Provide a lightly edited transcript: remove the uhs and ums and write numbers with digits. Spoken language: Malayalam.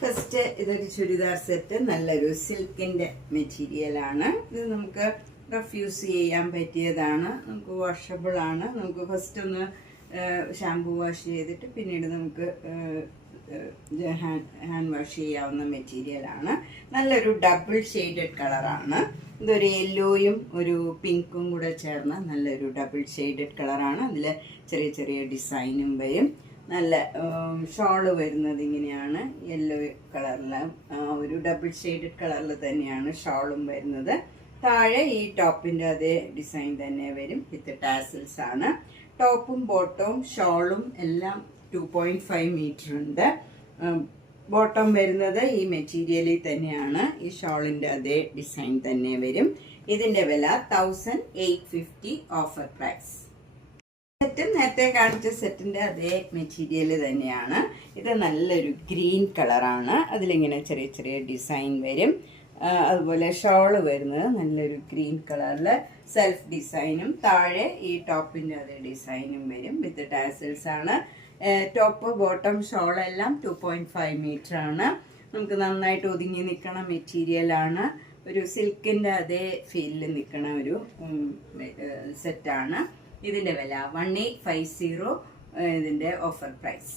ഫസ്റ്റ് ഇതൊരു ചുരിദാർ സെറ്റ്, നല്ലൊരു സിൽക്കിന്റെ മെറ്റീരിയൽ ആണ്. ഇത് നമുക്ക് റഫ്യൂസ് ചെയ്യാൻ പറ്റിയതാണ്, നമുക്ക് വാഷബിൾ ആണ്. നമുക്ക് ഫസ്റ്റ് ഒന്ന് ഷാംപൂ വാഷ് ചെയ്തിട്ട് പിന്നീട് നമുക്ക് ഹാൻഡ് വാഷ് ചെയ്യാവുന്ന മെറ്റീരിയൽ ആണ്. നല്ലൊരു ഡബിൾ ഷെയ്ഡഡ് കളറാണ്. ഇതൊരു യെല്ലോയും ഒരു പിങ്കും കൂടെ ചേർന്ന നല്ലൊരു ഡബിൾ ഷെയ്ഡഡ് കളറാണ്. അതിൽ ചെറിയ ചെറിയ ഡിസൈനും വരും. നല്ല ഷോള് വരുന്നത് ഇങ്ങനെയാണ്, യെല്ലോ കളറിൽ ഒരു ഡബിൾ ഷെയ്ഡഡ് കളറിൽ തന്നെയാണ് ഷോളും വരുന്നത്. താഴെ ഈ ടോപ്പിൻ്റെ അതേ ഡിസൈൻ തന്നെ വരും, വിത്ത് ടാസിൽസ് ആണ്. ടോപ്പും ബോട്ടവും ഷോളും എല്ലാം 2.5 മീറ്റർ ഉണ്ട്. ബോട്ടം വരുന്നത് ഈ മെറ്റീരിയലിൽ തന്നെയാണ്, ഈ ഷോളിൻ്റെ അതേ ഡിസൈൻ തന്നെ വരും. ഇതിൻ്റെ വില 1850 ഓഫർ പ്രൈസ്. സെറ്റ് നേരത്തെ കാണിച്ച സെറ്റിൻ്റെ അതേ മെറ്റീരിയൽ തന്നെയാണ്. ഇത് നല്ലൊരു ഗ്രീൻ കളറാണ്, അതിലിങ്ങനെ ചെറിയ ചെറിയ ഡിസൈൻ വരും. അതുപോലെ ഷോള് വരുന്നത് നല്ലൊരു ഗ്രീൻ കളറിൽ സെൽഫ് ഡിസൈനും താഴെ ഈ ടോപ്പിൻ്റെ അതേ ഡിസൈനും വരും, വിത്ത് ടാസിൽസ് ആണ്. ടോപ്പ് ബോട്ടം ഷോളെല്ലാം 2.5 മീറ്റർ ആണ്. നമുക്ക് നന്നായിട്ട് ഒതുങ്ങി നിൽക്കണ മെറ്റീരിയലാണ്, ഒരു സിൽക്കിൻ്റെ അതേ ഫീലിൽ നിൽക്കണ ഒരു സെറ്റാണ്. ഇതിൻ്റെ വില 1850, ഇതിൻ്റെ ഓഫർ പ്രൈസ്.